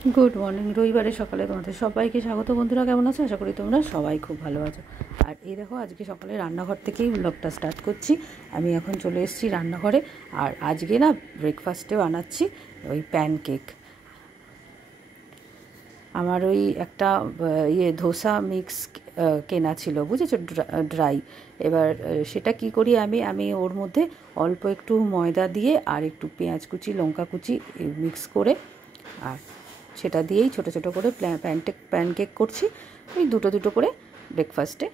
Good morning. রবিবারের সকালে তোমাদের সবাইকে স্বাগত। বন্ধুরা কেমন আছো? আশা করি তোমরা সবাই খুব ভালো আছো। আর এই দেখো, আজকে সকালে রান্নাঘর থেকেই ব্লগটা স্টার্ট করছি। আমি এখন চলে এসেছি রান্নাঘরে। আর আজকে না ব্রেকফাস্টে বানাচ্ছি ওই প্যানকেক। আমার ওই একটা ধোসা মিক্স কেনা ছিল, বুঝেছো, ড্রাই। এবার সেটা কি করি আমি ওর মধ্যে অল্প একটু ময়দা দিয়ে আর একটু পেঁয়াজ কুচি, লঙ্কা কুচি মিক্স করে আর সেটা দিয়েই ছোটো ছোটো করে প্যানকেক করছি। ওই দুটো দুটো করে ব্রেকফাস্টে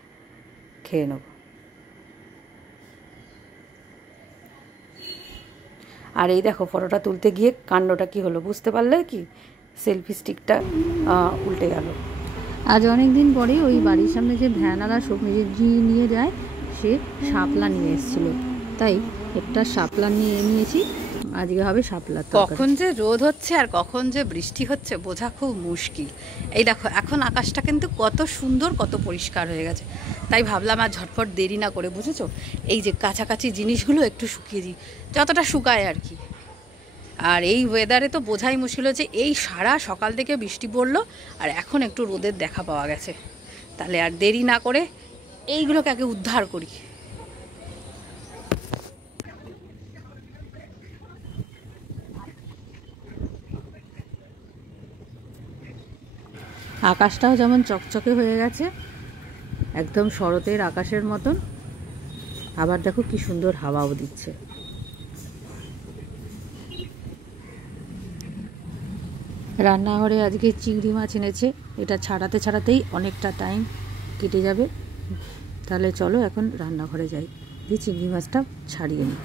খেয়ে নেব। আর এই দেখো, ফটোটা তুলতে গিয়ে কাণ্ডটা কি হলো বুঝতে পারলে কি? সেলফি স্টিকটা উল্টে গেল। আজ অনেক দিন পরে ওই বাড়ির সামনে যে ভ্যানালা সবজি নিয়ে যায়, সে শাপলা নিয়ে এসেছিলো, তাই একটা শাপলা নিয়ে নিয়েছি। আজকে হবে শাপলা। কখন যে রোদ হচ্ছে আর কখন যে বৃষ্টি হচ্ছে বোঝা খুব মুশকিল। এই দেখো, এখন আকাশটা কিন্তু কত সুন্দর, কত পরিষ্কার হয়ে গেছে। তাই ভাবলাম আর ঝটফট দেরি না করে, বুঝেছো, এই যে কাছাকাছি জিনিসগুলো একটু শুকিয়ে দিই, যতটা শুকায় আর কি। আর এই ওয়েদারে তো বোঝাই মুশকিল হচ্ছে, এই সারা সকাল থেকে বৃষ্টি পড়লো আর এখন একটু রোদের দেখা পাওয়া গেছে। তাহলে আর দেরি না করে এইগুলোকে আগে উদ্ধার করি। আকাশটাও যেমন চকচকে হয়ে গেছে, একদম শরতের আকাশের মতন। আবার দেখো কি সুন্দর হাওয়াও দিচ্ছে। রান্নাঘরে আজকে চিংড়ি মাছ এনেছে, এটা ছাড়াতে ছাড়াতেই অনেকটা টাইম কেটে যাবে। তাহলে চলো এখন রান্নাঘরে যাই, দিয়ে চিংড়ি মাছটা ছাড়িয়ে নিই।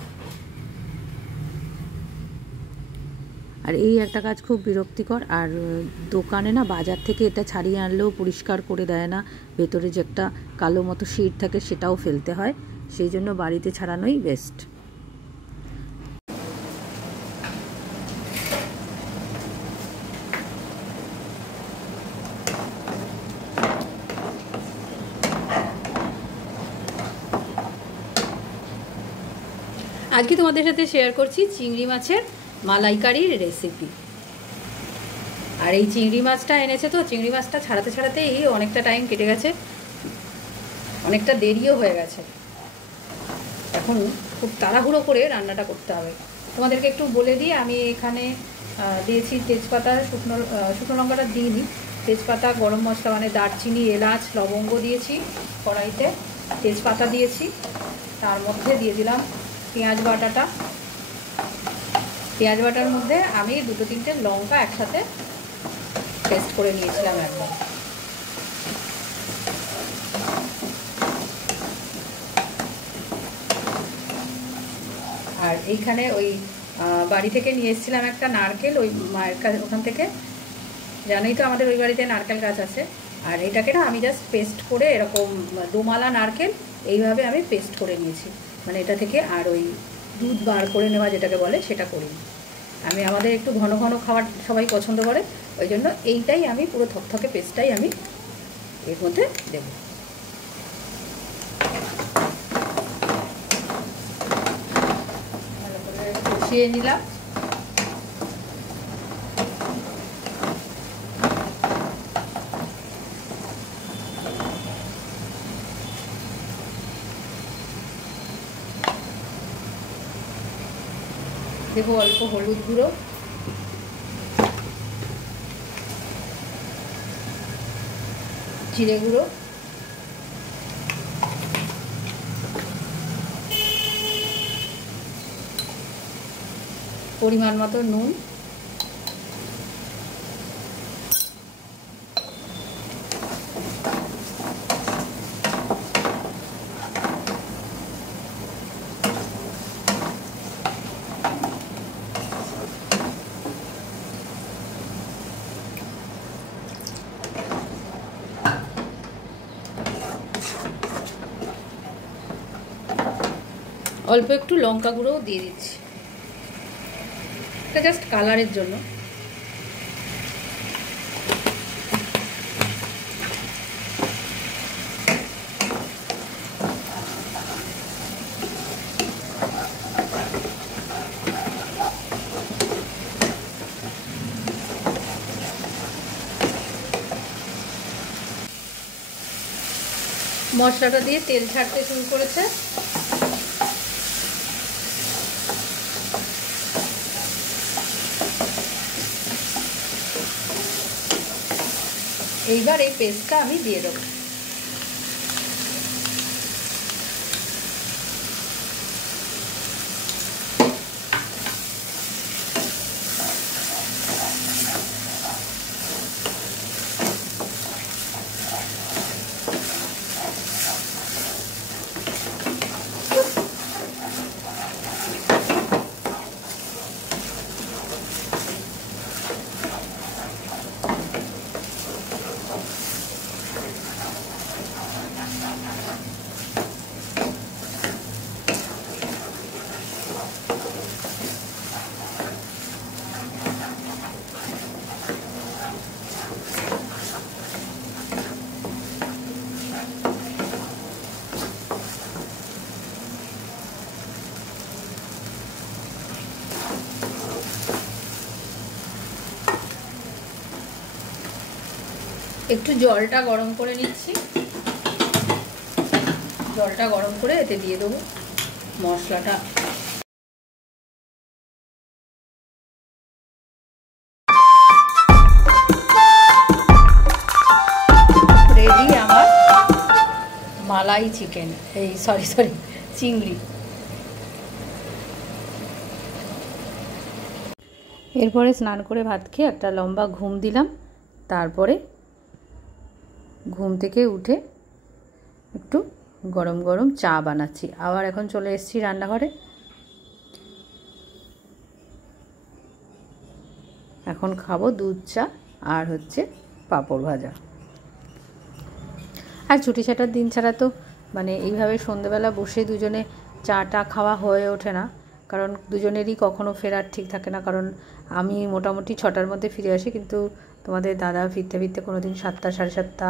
আর এই একটা কাজ খুব বিরক্তিকর। আর দোকানে না, বাজার থেকে এটা ছাড়িয়ে আনলেও পরিষ্কার করে দেয় না, ভেতরে যে একটা কালো মতো শিট থাকে সেটাও ফেলতে হয়। সেই জন্য বাড়িতে ছাড়ানোই বেস্ট। আজকে তোমাদের সাথে শেয়ার করছি চিংড়ি মাছের মালাইকারির রেসিপি। আর এই চিংড়ি মাছটা এনেছে, তো চিংড়ি মাছটা ছাড়াতে ছাড়াতেই অনেকটা টাইম কেটে গেছে, অনেকটা দেরিও হয়ে গেছে। এখন খুব তাড়াহুড়ো করে রান্নাটা করতে হবে। তোমাদেরকে একটু বলে দিই, আমি এখানে দিয়েছি তেজপাতা, শুকনো লঙ্কাটা দিইনি, তেজপাতা, গরম মশলা মানে দারচিনি, এলাচ, লবঙ্গ দিয়েছি কড়াইতে, তেজপাতা দিয়েছি, তার মধ্যে দিয়ে দিলাম পেঁয়াজ বাটাটা। পেঁয়াজ বাটার মধ্যে আমি দুটো তিনটে লঙ্কা একসাথে পেস্ট করে নিয়েছিলাম একদম। আর এইখানে ওই বাড়ি থেকে নিয়ে এসেছিলাম একটা নারকেল, ওই মায়ের কাছে, ওখান থেকে, জানোই তো আমাদের ওই বাড়িতে নারকেল গাছ আছে। আর এটাকে না আমি জাস্ট পেস্ট করে, এরকম দোমালা নারকেল এইভাবে আমি পেস্ট করে নিয়েছি, মানে এটা থেকে আর ওই দুধ বার করে নেওয়া যেটাকে বলে সেটা করিনি। আমি আমাদের একটু ঘন ঘন খাবার সবাই পছন্দ করে, ওই জন্য এইটাই আমি পুরো থকথকে পেস্টটাই আমি এর মধ্যে দেব। ভালো করে কষিয়ে নিলাম। দেবো অল্প হলুদ গুঁড়ো, জিরে গুঁড়ো, পরিমাণ মতো নুন, অল্প একটু লঙ্কা গুঁড়োও দিয়ে দিচ্ছি, এটা জাস্ট কালারের জন্য। মশলাটা দিয়ে তেল ছাড়তে শুরু করেছে। এইবার এই পেস্টটা আমি দিয়ে দেবো। একটু জলটা গরম করে নিচ্ছি। জলটা গরম করে এতে দিয়ে দেবো মশলাটা। রেডি আমার মালাই চিকেন, এই সরি চিংড়ি। এরপরে স্নান করে ভাত খেয়ে একটা লম্বা ঘুম দিলাম। তারপরে ঘুম থেকে উঠে একটু গরম গরম চা বানাচ্ছি। আবার এখন চলে এসেছি রান্নাঘরে। এখন খাবো দুধ চা আর হচ্ছে পাঁপড় ভাজা। আর ছুটি ছাটার দিন ছাড়া তো মানে এইভাবে সন্ধ্যেবেলা বসে দুজনে চাটা খাওয়া হয়ে ওঠে না, কারণ দুজনেরই কখনো ফেরার ঠিক থাকে না। কারণ আমি মোটামুটি 6টার মধ্যে ফিরে আসি, কিন্তু তোমাদের দাদা ফিরতে ফিরতে কোনো দিন 7টা, 7:30,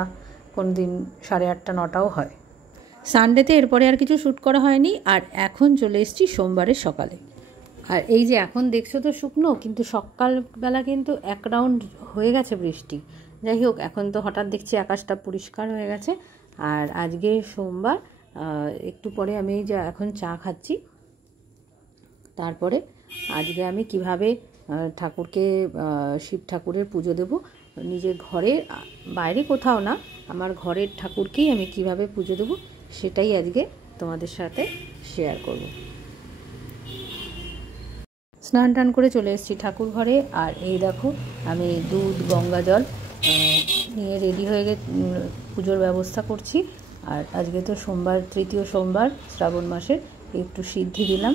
কোনো দিন 8:30, 9টাও হয়। সানডেতে এরপরে আর কিছু শ্যুট করা হয়নি। আর এখন চলে এসেছি সোমবারের সকালে। আর এই যে এখন দেখছো তো শুকনো, কিন্তু সকালবেলা কিন্তু এক রাউন্ড হয়ে গেছে বৃষ্টি। যাই হোক, এখন তো হঠাৎ দেখছি আকাশটা পরিষ্কার হয়ে গেছে। আর আজকে সোমবার, একটু পরে আমি যে এখন চা খাচ্ছি। তারপরে আজকে আমি কিভাবে ঠাকুরকে, শিব ঠাকুরের পুজো দেব নিজের ঘরে, বাইরে কোথাও না, আমার ঘরের ঠাকুরকেই আমি কিভাবে পুজো দেব সেটাই আজকে তোমাদের সাথে শেয়ার করব। স্নান টান করে চলে এসেছি ঠাকুর ঘরে। আর এই দেখো আমি দুধ, গঙ্গা জল নিয়ে রেডি হয়ে পুজোর ব্যবস্থা করছি। আর আজকে তো সোমবার, তৃতীয় সোমবার শ্রাবণ মাসের, একটু সিদ্ধি দিলাম,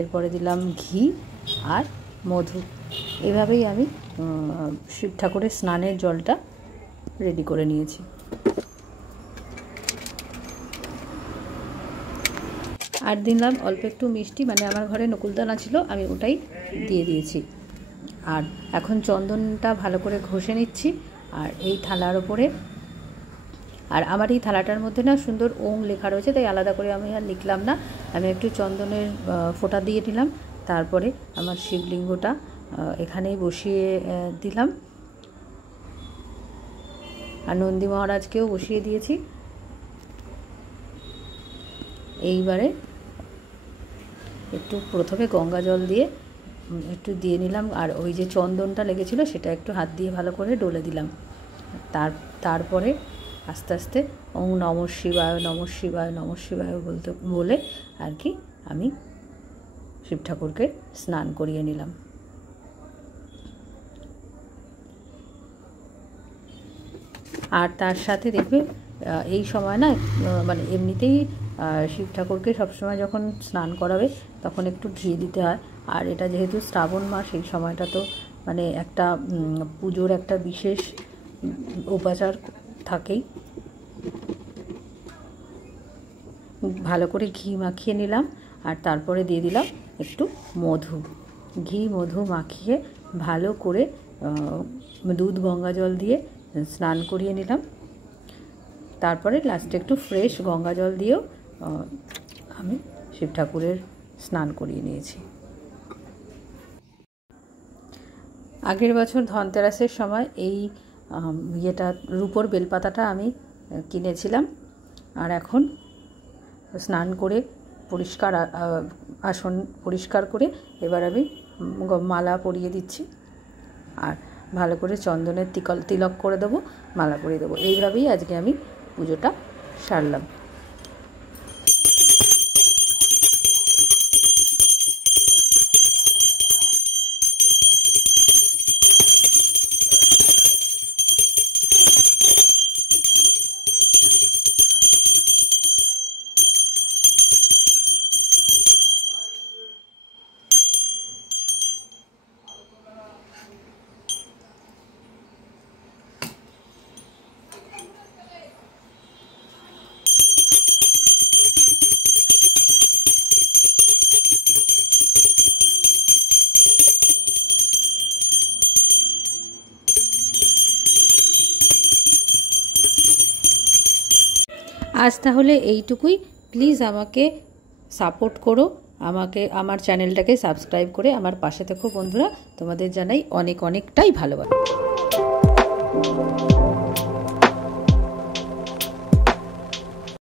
এরপরে দিলাম ঘি আর মধু। এভাবেই আমি শিব ঠাকুরের স্নানের জলটা রেডি করে নিয়েছি। আর দিলাম অল্প একটু মিষ্টি, মানে আমার ঘরে নকুলদানা ছিল, আমি ওটাই দিয়ে দিয়েছি। আর এখন চন্দনটা ভালো করে ঘষে নিচ্ছি। আর এই থালার ওপরে, আর আমার এই থালাটার মধ্যে না সুন্দর ওং লেখা রয়েছে, তাই আলাদা করে আমি আর লিখলাম না। আমি একটু চন্দনের ফোঁটা দিয়ে দিলাম। তারপরে আমার শিবলিঙ্গটা এখানেই বসিয়ে দিলাম। আর নন্দী মহারাজকেও বসিয়ে দিয়েছি। এইবারে একটু প্রথমে গঙ্গা জল দিয়ে একটু দিয়ে নিলাম। আর ওই যে চন্দনটা লেগেছিলো সেটা একটু হাত দিয়ে ভালো করে ডলে দিলাম। তারপরে আস্তে আস্তে ওম নমঃ শিবায়, নমঃ শিবায়, নমঃ শিবায় বলে আর কি আমি শিব ঠাকুরকে স্নান করিয়ে নিলাম। আর তার সাথে দেখবে এই সময় না, মানে এমনিতেই শিব ঠাকুরকে সবসময় যখন স্নান করাবে তখন একটু ঘি দিতে হয়। আর এটা যেহেতু শ্রাবণ মাস, এই সময়টা তো মানে একটা পুজোর একটা বিশেষ উপাচার থাকেই। ভালো করে ঘি মাখিয়ে নিলাম। আর তারপরে দিয়ে দিলাম একটু মধু। ঘি মধু মাখিয়ে ভালো করে দুধ গঙ্গা জল দিয়ে স্নান করিয়ে নিলাম। তারপরে লাস্টে একটু ফ্রেশ গঙ্গা জল দিয়েও আমি শিব ঠাকুরের স্নান করিয়ে নিয়েছি। আগের বছর ধনতেরাসের সময় এই রূপোর বেলপাতাটা আমি কিনেছিলাম। আর এখন স্নান করে পরিষ্কার আসন পরিষ্কার করে এবার আমি মালা পরিয়ে দিচ্ছি আর ভালো করে চন্দনের তিলক করে দেবো, মালা পরিয়ে দেবো। এইভাবেই আজকে আমি পুজোটা সারলাম। আজ তাহলে এইটুকুই। প্লিজ আমাকে সাপোর্ট করো, আমার চ্যানেলটাকে সাবস্ক্রাইব করে আমার পাশে থেকো বন্ধুরা। তোমাদের জানাই অনেকটাই ভালোবাসা।